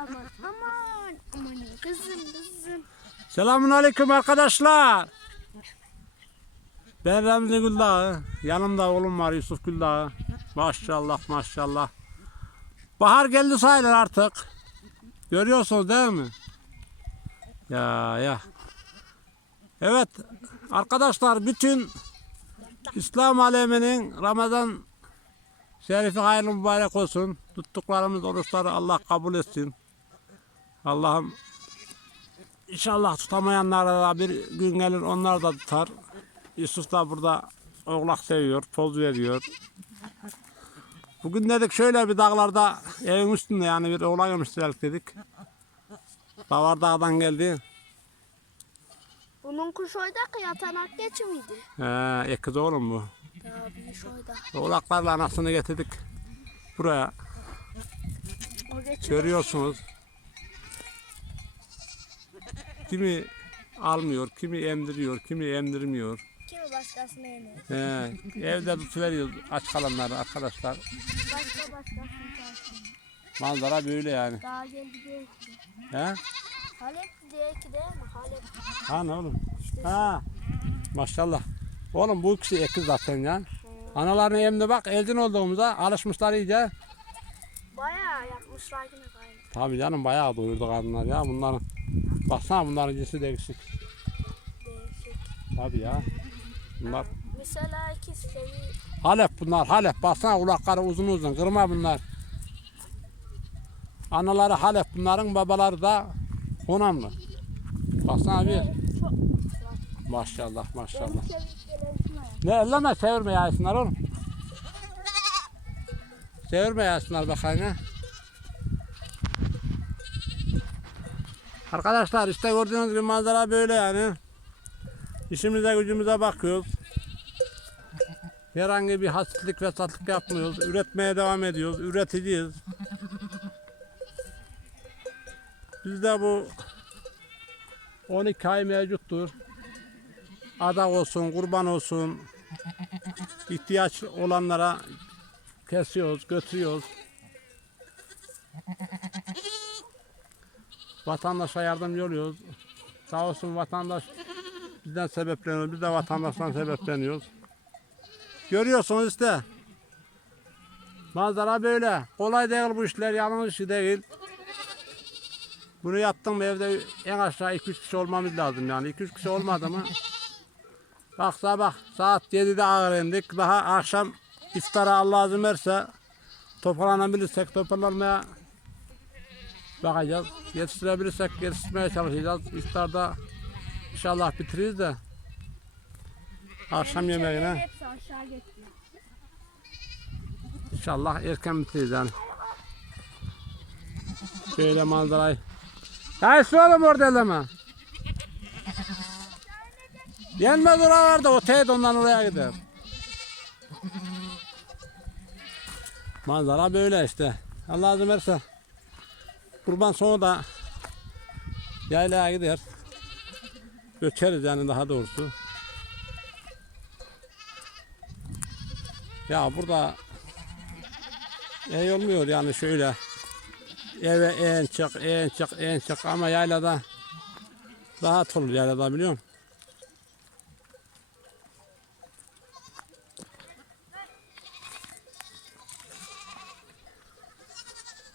Aman aman aman kızım kızım. Selamun aleyküm arkadaşlar. Ben Remzi Güldağ. Yanımda oğlum var Yusuf Güldağ. Maşallah maşallah. Bahar geldi sayılır artık. Görüyorsunuz değil mi? Ya ya. Evet arkadaşlar bütün İslam aleminin Ramazan şerifi hayırlı mübarek olsun. Tuttuklarımız oruçları Allah kabul etsin. Allah'ım İnşallah tutamayanlara da bir gün gelir onlar da tutar. Yusuf da burada oğlak seviyor, poz veriyor. Bugün dedik şöyle bir dağlarda evin üstünde yani bir oğlak yemiştirelim dedik. Davar dağdan geldi. Bunun kuş oydak yatanak geç miydi? He, ekiz oğlum bu. Tabii şoyda. Oğlaklarla anasını getirdik. Buraya görüyorsunuz. Kimi almıyor, kimi emdiriyor, kimi emdirmiyor. Kimi başkasına yenir. He, evde tutuveriyoruz aç kalanları arkadaşlar. Başka başkasını kalsın. Manzara böyle yani. Daha geldi diye ki. He? Halep diye ki değil mi? Halep. Ha ne oğlum? Ha. Maşallah. Oğlum bu ikisi ekiz zaten ya. Analarını emdi bak elcin olduğumuza alışmışlar iyice. Bayağı yapmışlar yine gayet. Tabii canım bayağı doyurdu kadınlar ya bunların. Baksana bunların cinsi değişik. Değişik. Tabii ya. Bunlar Mesela iki sevi Halep bunlar Halep. Baksana kulakları uzun uzun kırma bunlar. Anaları Halep bunların babaları da Honamlı. Baksana bir. Maşallah maşallah. Ya. Ne elleme çevirme yaysınlar oğlum. Çevirme yaysınlar bakayım ha. Arkadaşlar işte gördüğünüz gibi manzara böyle yani. İşimize gücümüze bakıyoruz. Herhangi bir hasretlik ve satlık yapmıyoruz. Üretmeye devam ediyoruz. Üreticiyiz. Bizde bu 12 ay mevcuttur adak olsun, kurban olsun, ihtiyaç olanlara kesiyoruz, götürüyoruz. Vatandaşa yardımcı oluyoruz. Sağ olsun vatandaş bizden sebepleniyor, biz de vatandaştan sebepleniyoruz. Görüyorsunuz işte. Manzara böyle. Kolay değil bu işler, yanlış değil. Bunu yaptım evde en aşağı 2-3 kişi olmamız lazım yani. 2-3 kişi olmadı mı Bak sabah saat 7'de ağır indik. Daha akşam iftara Allah izin verse toparlanabilirsek toparlanmaya bakacağız. Yetiştirebilirsek yetiştirmeye çalışacağız. İftarda inşallah bitiririz de akşam yemeğine Hepsi aşağı inşallah erken bitiririz yani. Şöyle manzarayı. Ya şu oğlum orada elleme. Yenmez oralarda o teyit ondan oraya gider. Manzara böyle işte. Allah izin verirse. Kurban sonu da yaylaya gider. Göçeriz yani daha doğrusu. Ya burada iyi olmuyor yani şöyle. Eve en çık, en çık, en çık ama yaylada rahat olur yaylada biliyor musun?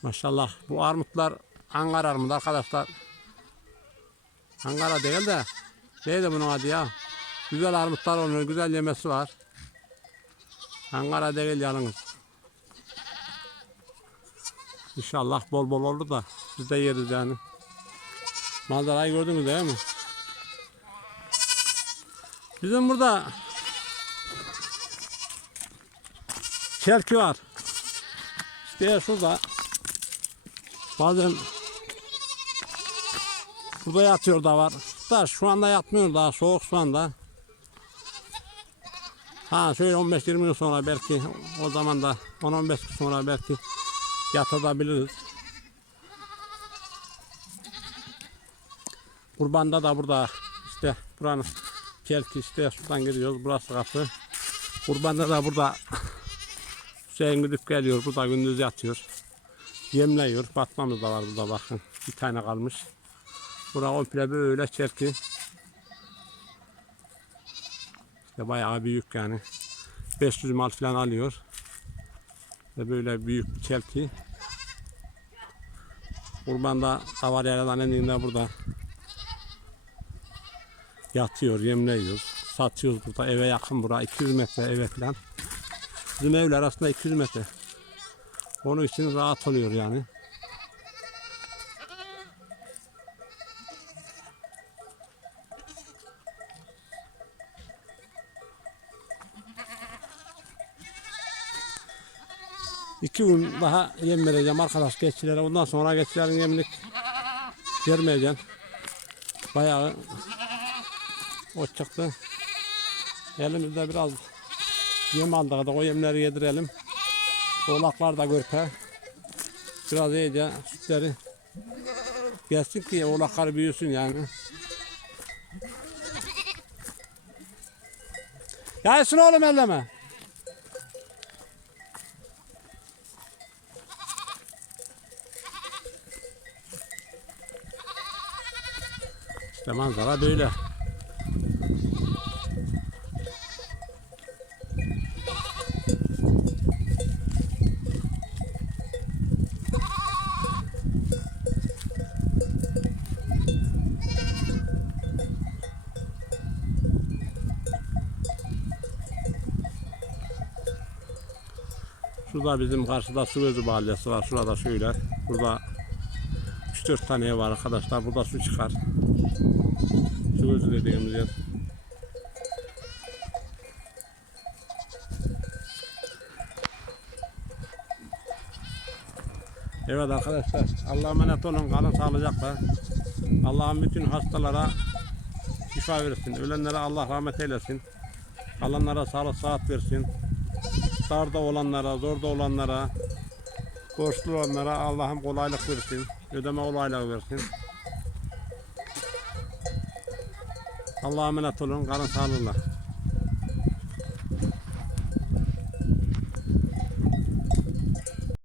Maşallah bu armutlar Ankara armut arkadaşlar. Ankara değil de neydi bunun adı ya? Güzel armutlar oluyor, güzel yemesi var. Ankara değil yalnız. İnşallah bol bol olur da biz de yeriz yani. Manzarayı gördünüz değil mi? Bizim burada çelki var. İşte şurada bazen burada yatıyor da var. Da şu anda yatmıyor daha soğuk şu anda. Ha şöyle 15-20 yıl sonra belki o zaman da 10-15 yıl sonra belki yatabiliriz. Kurbanda da burada işte buranın kelki işte şuradan giriyoruz burası kapı. Kurbanda da burada Hüseyin gidip geliyor burada gündüz yatıyor. Yemliyor. Batmamız da var burada bakın. Bir tane kalmış. Bura komple böyle çelki. İşte bayağı büyük yani. 500 mal falan alıyor. Ve böyle büyük bir çelki. Kurban da davar yaradan indiğinde burada yatıyor, yemliyor. Satıyoruz burada eve yakın bura 200 metre eve falan. Bizim evler aslında 200 metre. Onun için rahat oluyor yani. İki gün daha yem vereceğim arkadaş geççilere. Ondan sonra geççilerin yemlik vermeyeceğim. Bayağı o çıktı. Elimizde biraz yem aldık da o yemleri yedirelim. Oğlaklar da görpe. Biraz iyice sütleri gelsin ki oğlaklar büyüsün yani. Yaysın oğlum elleme. İşte manzara böyle. Şurada bizim karşıda su gözü mahallesi var. Şurada şöyle. Burada 3-4 tane var arkadaşlar. Burada su çıkar. Su gözü dediğimiz yer. Evet arkadaşlar. Allah'a emanet olun. Kalın sağlıcakla. Allah'ın bütün hastalara şifa versin. Ölenlere Allah rahmet eylesin. Kalanlara sağlık sıhhat versin. Darda olanlara, zorda olanlara, borçlu olanlara Allah'ım kolaylık versin. Ödeme kolaylığı versin. Allah'a emanet olun. Kalın sağlıkla.